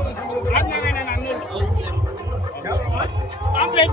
అన్నీ ఉండేది. ఆజ్ఞాగా నేను అన్నది. పాంప్లెట్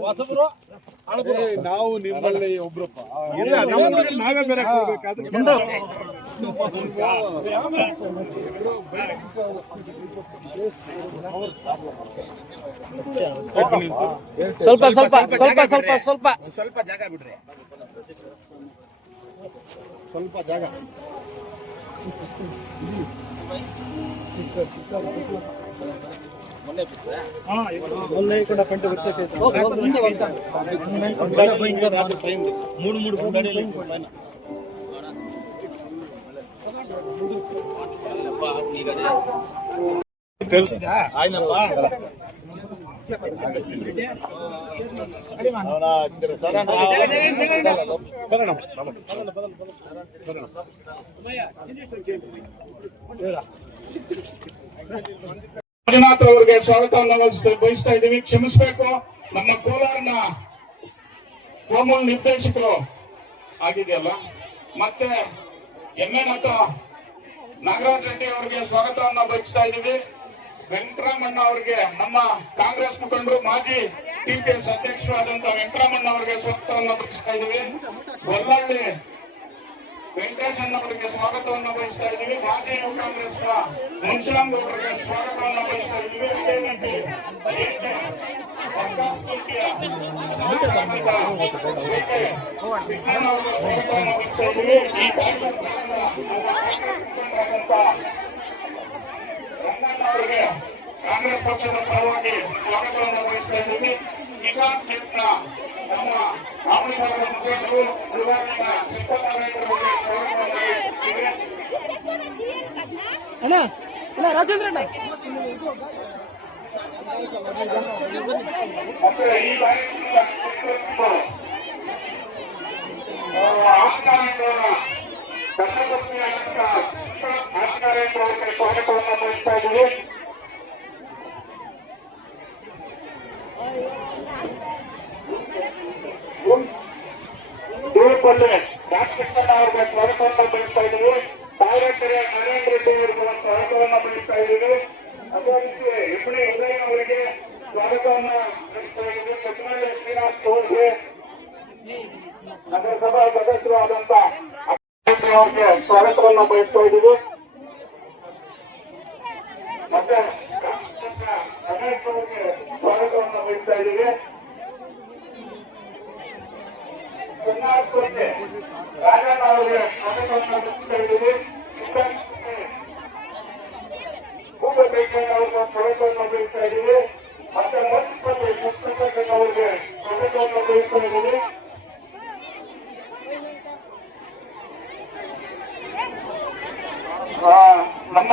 ಹೊಸಬ್ರು? ಏ, ನಾವು ನಿಮ್ಮಲ್ಲಿ ಒಬ್ರಪ್ಪ ನಾವೇ ಬೇರೆ ಕೊಡ್ಬೇಕಾದ್ರೆ ಸ್ವಲ್ಪ ಸ್ವಲ್ಪ ಸ್ವಲ್ಪ ಸ್ವಲ್ಪ ಸ್ವಲ್ಪ. ಸ್ವಲ್ಪ ಜಾಗ ಬಿಡ್ರಿ. ಸ್ವಲ್ಪ ಜಾಗ. మొన్న ఇక్కడ పెంట వచ్చే మూడు మూడు తెలుసు ఆయనప్పా ಸರ ಮಂಜುನಾಥ್ ಅವರಿಗೆ ಸ್ವಾಗತವನ್ನು ಬಯಸ್ತಾ ಇದ್ದೀವಿ. ಕ್ಷಮಿಸಬೇಕು. ನಮ್ಮ ಕೋಲಾರನ ಕೋಮಲ್ ನಿರ್ದೇಶಕರು ಆಗಿದೆಯಲ್ಲ. ಮತ್ತೆ ಎಮ್ಮೆನತ್ತ ನಾಗರಾಜ್ ರೆಡ್ಡಿ ಅವರಿಗೆ ಸ್ವಾಗತವನ್ನ ಬಯಸ್ತಾ ಇದ್ದೀವಿ. ವೆಂಕಟರಾಮಣ್ಣ ಅವರಿಗೆ, ನಮ್ಮ ಕಾಂಗ್ರೆಸ್ ಮುಖಂಡರು, ಮಾಜಿ ಟಿಪಿಎಸ್ ಅಧ್ಯಕ್ಷರಾದಂತಹ ವೆಂಕಟರಾಮಣ್ಣ ಅವರಿಗೆ ಸ್ವಾಗತವನ್ನ ಬಯಸ್ತಾ ಇದ್ದೀವಿ. ಹೊರಳ್ಳಿ ವೆಂಕಟೇಶನ್ ಅವರಿಗೆ ಸ್ವಾಗತವನ್ನು ಬಯಸ್ತಾ ಇದ್ದೀವಿ. ಮಾಜಿ ಕಾಂಗ್ರೆಸ್ ಕಾಂಗ್ರೆಸ್ನ ಮುನ್ಶಾಮ್ ಅವರಿಗೆ ಸ್ವಾಗತವನ್ನು ಬಯಸ್ತಾ ಇದ್ದೀವಿ. ಅದೇ ರೀತಿ ಸ್ವಾಗತವನ್ನು ಬಯಸ್ತಾ ಇದ್ದೀವಿ ಈ ಅವರಿಗೆ ಕಾಂಗ್ರೆಸ್ ಪಕ್ಷದ ಪರವಾಗಿ ಸ್ವಾಗತವನ್ನು ಬಯಸ್ತಾ ಇದ್ದೀವಿ. ಕಿಸಾನ್ ಕಿಟ್ನ ನಮ್ಮ ಆವಳಿ ಭಾಗದ ಮುಖಂಡರು ವಿಭಾಗದ ಸಿದ್ದರಾಮಯ್ಯ ಅವರಿಗೆ ಸ್ವಾಗತವನ್ನು ಬಯಸ್ತಾ ಇದ್ದೀವಿ. ಅದೇ ರೀತಿ ಅವರಿಗೆ ಅವರಿಗೆ ನಗರಸಭಾ ಸದಸ್ಯರಾದಂತ ಅವರಿಗೆ ಬಯಸ್ತಾ ಇದ್ದೀವಿ ಮತ್ತೆ ರಾಮಕೃಷ್ಣ ರಮೇಶ್ ಅವರಿಗೆ ಸ್ವಾಗತವನ್ನು ಬಯಸ್ತಾ ಇದ್ದೀವಿ ಚನ್ನಾಸ್ಪತ್ರೆ ರಾಜಣ್ಣ ಅವರಿಗೆ ಸ್ವಾಗತವನ್ನು ಬಯಸ್ತಾ ಇದ್ದೀವಿ ಭೂಪೇಕಣ್ಣ ಅವರಿಗೆ ಸ್ವಾಗತವನ್ನು ಬಯಸ್ತಾ ಇದ್ದೀವಿ ಮತ್ತೆ ಮತ್ತಿಪ್ಪತ್ತು ಪುಸ್ತಕಣ್ಣ ಅವರಿಗೆ ಸ್ವಾಗತವನ್ನು ಬಯಸ್ತಾ ಇದ್ದೀವಿ ಆ, ನಮ್ಮ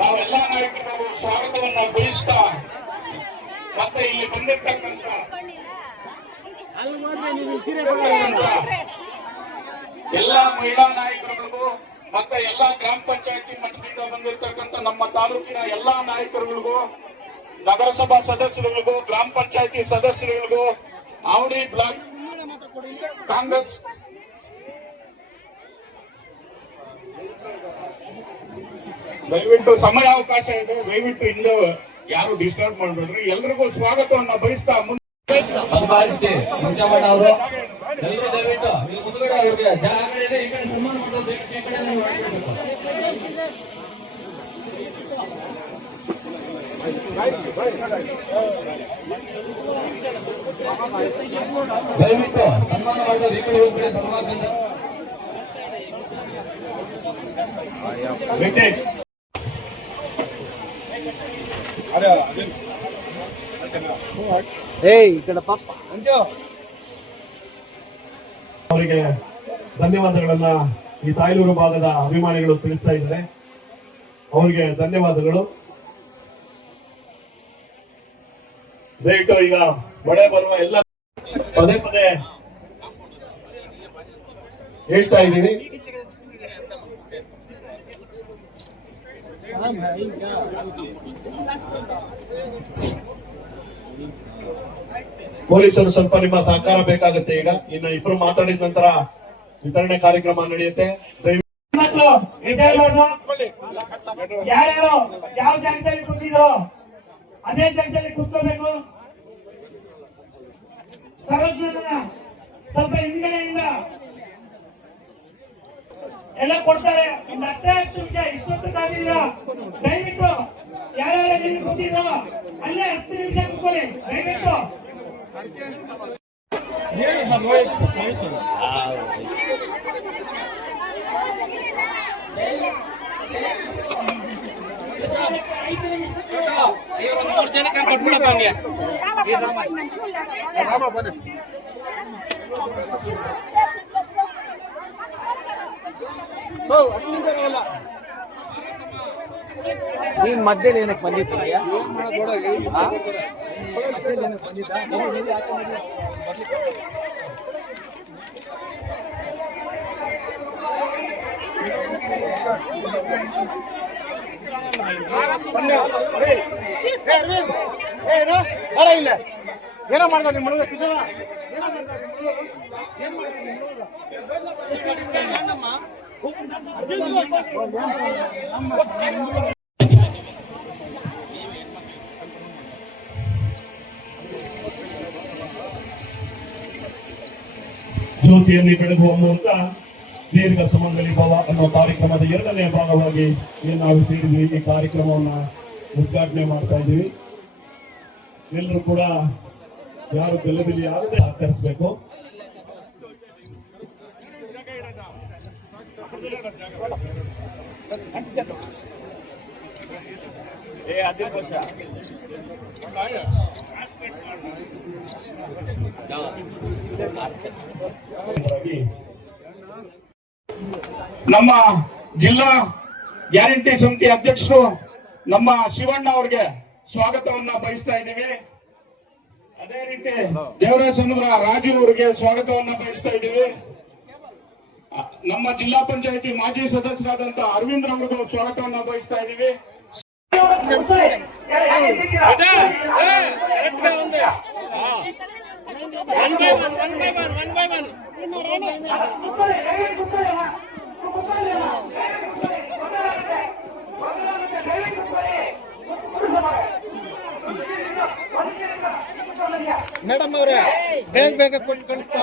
ಯುವ ನಾಯಕರು ಸ್ವಾಗತವನ್ನ ಬಯಸ್ತಾ ಮತ್ತೆ ಇಲ್ಲಿ ಬಂದಿರ್ತಕ್ಕಂಥ ಎಲ್ಲ ಮಹಿಳಾ ನಾಯಕರುಗಳಿಗೂ ಮತ್ತೆ ಎಲ್ಲ ಗ್ರಾಮ ಪಂಚಾಯತಿ ಮಟ್ಟದಿಂದ ಬಂದಿರತಕ್ಕಂತ ನಮ್ಮ ತಾಲೂಕಿನ ಎಲ್ಲಾ ನಾಯಕರುಗಳಿಗೂ ನಗರಸಭಾ ಸದಸ್ಯರುಗಳಿಗೂ ಗ್ರಾಮ ಪಂಚಾಯತಿ ಸದಸ್ಯರುಗಳಿಗೂ ಅವಳಿ ಬ್ಲಾಕ್ ಕಾಂಗ್ರೆಸ್ ದಯವಿಟ್ಟು ಸಮಯ ಅವಕಾಶ ಇದೆ. ದಯವಿಟ್ಟು ಹಿಂದೆ ಯಾರು ಡಿಸ್ಟರ್ಬ್ ಮಾಡಬೇಡ್ರಿ. ಎಲ್ರಿಗೂ ಸ್ವಾಗತವನ್ನ ಬಯಸ್ತಾ ಮುಂದೆ ಅವರು. ಎಲ್ಲರೂ ದಯವಿಟ್ಟು ಇಲ್ಲಿ ಮುಂದ್ಗಡೆ ಅವ್ರಿಗೆ ಜಾಗ ಇದೆ. ಈ ಕಡೆ ಸನ್ಮಾನ ಮಾಡೋದು ಈ ಕಡೆ ನೀವು ಮಾಡ್ಕೊಬೇಕು. ದಯವಿಟ್ಟು ಸನ್ಮಾನ ಮಾಡೋದು ಈ ಕಡೆ ಈ ಕಡೆ ಸನ್ಮಾನ ಏಯ್ ಪಾಪ. ಅವರಿಗೆ ಧನ್ಯವಾದಗಳನ್ನ ಈ ತಾಯ್ಲೂರು ಭಾಗದ ಅಭಿಮಾನಿಗಳು ತಿಳಿಸ್ತಾ ಇದ್ದಾರೆ. ಅವರಿಗೆ ಧನ್ಯವಾದಗಳು. ದಯವಿಟ್ಟು ಈಗ ಮಳೆ ಬರುವ ಎಲ್ಲ ಪದೇ ಪದೇ ಹೇಳ್ತಾ ಇದ್ದೀವಿ ಪೊಲೀಸರು ಸ್ವಲ್ಪ ನಿಮ್ಮ ಸಹಕಾರ ಬೇಕಾಗುತ್ತೆ ಈಗ. ಇನ್ನು ಇಬ್ರು ಮಾತಾಡಿದ ನಂತರ ವಿತರಣೆ ಕಾರ್ಯಕ್ರಮ ನಡೆಯುತ್ತೆ. ದಯವಿಟ್ಟು ಯಾರ್ಯಾರು ಯಾವ ಜಾಗದಲ್ಲಿ ಕೂತಿದ್ರು ಅದೇ ಜಾಗದಲ್ಲಿ ಕೂತ್ಕೋಬೇಕು. ಸರ್ವಜ್ಞರನ್ನ ಸ್ವಲ್ಪ ಹಿಂದ್ಗಡೆಯಿಂದ ಎಲ್ಲ ಕೊಡ್ತಾರೆ. ಒಂದು ಹತ್ತೇ ನಿಮಿಷ ಇಷ್ಟೊತ್ತು ಕಾದಿದ್ರ ದಯವಿಟ್ಟು ಯಾರ್ಯಾರು ಇಲ್ಲಿ ಕೂತಿದ್ರು, ಅಲ್ಲೇ ಹತ್ತು ನಿಮಿಷ ಕೂತ್ಕೊಳ್ಳಿ. ದಯವಿಟ್ಟು. ಜನಕ್ಕೆ ಕೊಟ್ಬಿಡಪ್ಪ ಹಂಗೆ ನೀನ್ ಮಧ್ಯೆ ಏನಕ್ಕೆ ಬಂದಿದ್ದೀಯ ಏನೋ ಮಾಡ್ದ ನಿಮ್ಮ ಹುಡುಗ ಕಿಶೋರ ಏನೋ ಮಾಡ್ದ ನಿಮ್ಮ ಹುಡುಗ? ಜ್ಯೋತಿಯಲ್ಲಿ ಬೆಳೆದು ಅನ್ನುವಂತ ದೀರ್ಘ ಸುಮಂಗಲಿ ಭವ ಅನ್ನೋ ಕಾರ್ಯಕ್ರಮದ ಎರಡನೇ ಭಾಗವಾಗಿ ನಾವು ಸೇರಿದ್ವಿ ಈ ಕಾರ್ಯಕ್ರಮವನ್ನ ಉದ್ಘಾಟನೆ ಮಾಡ್ತಾ ಇದ್ದೀವಿ. ಎಲ್ಲರೂ ಕೂಡ ಯಾರು ಆಕರ್ಷಬೇಕು ನಮ್ಮ ಜಿಲ್ಲಾ ಗ್ಯಾರಂಟಿ ಸಮಿತಿ ಅಧ್ಯಕ್ಷರು ನಮ್ಮ ಶಿವಣ್ಣ ಅವ್ರಿಗೆ ಸ್ವಾಗತವನ್ನ ಬಯಸ್ತಾ ಇದ್ದೀವಿ. ಅದೇ ರೀತಿ ದೇವರಾಜನಗರ ರಾಜು ಅವರಿಗೆ ಸ್ವಾಗತವನ್ನ ಬಯಸ್ತಾ ಇದ್ದೀವಿ. ನಮ್ಮ ಜಿಲ್ಲಾ ಪಂಚಾಯತಿ ಮಾಜಿ ಸದಸ್ಯರಾದಂತ ಅರವಿಂದ್ ಅವರಿಗೂ ಸ್ವಾಗತವನ್ನ ಬಯಸ್ತಾ ಇದ್ದೀವಿ. ಒನ್ ಮೇಡಮ್ ಅವ್ರೆ ಬೇಗ ಬೇಗ ಕೊಟ್ಟು ಕಳಿಸ್ತಾ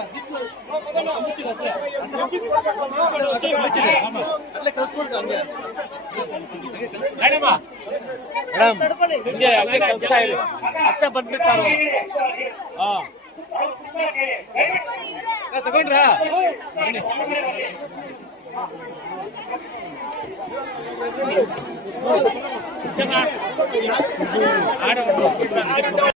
ನೀವು ಎತ್ಕೊಡ್ರಮ್ಮ ಹಿಂಗೆ ಅಲ್ಲೇ ಕಳ್ಸ್ತಾ ಇದೆ ಮತ್ತೆ ಬಂದ್ಬಿಟ್ಟಾರು ಹಾ ತಗೊಂಡ್ರಾ ಆಡ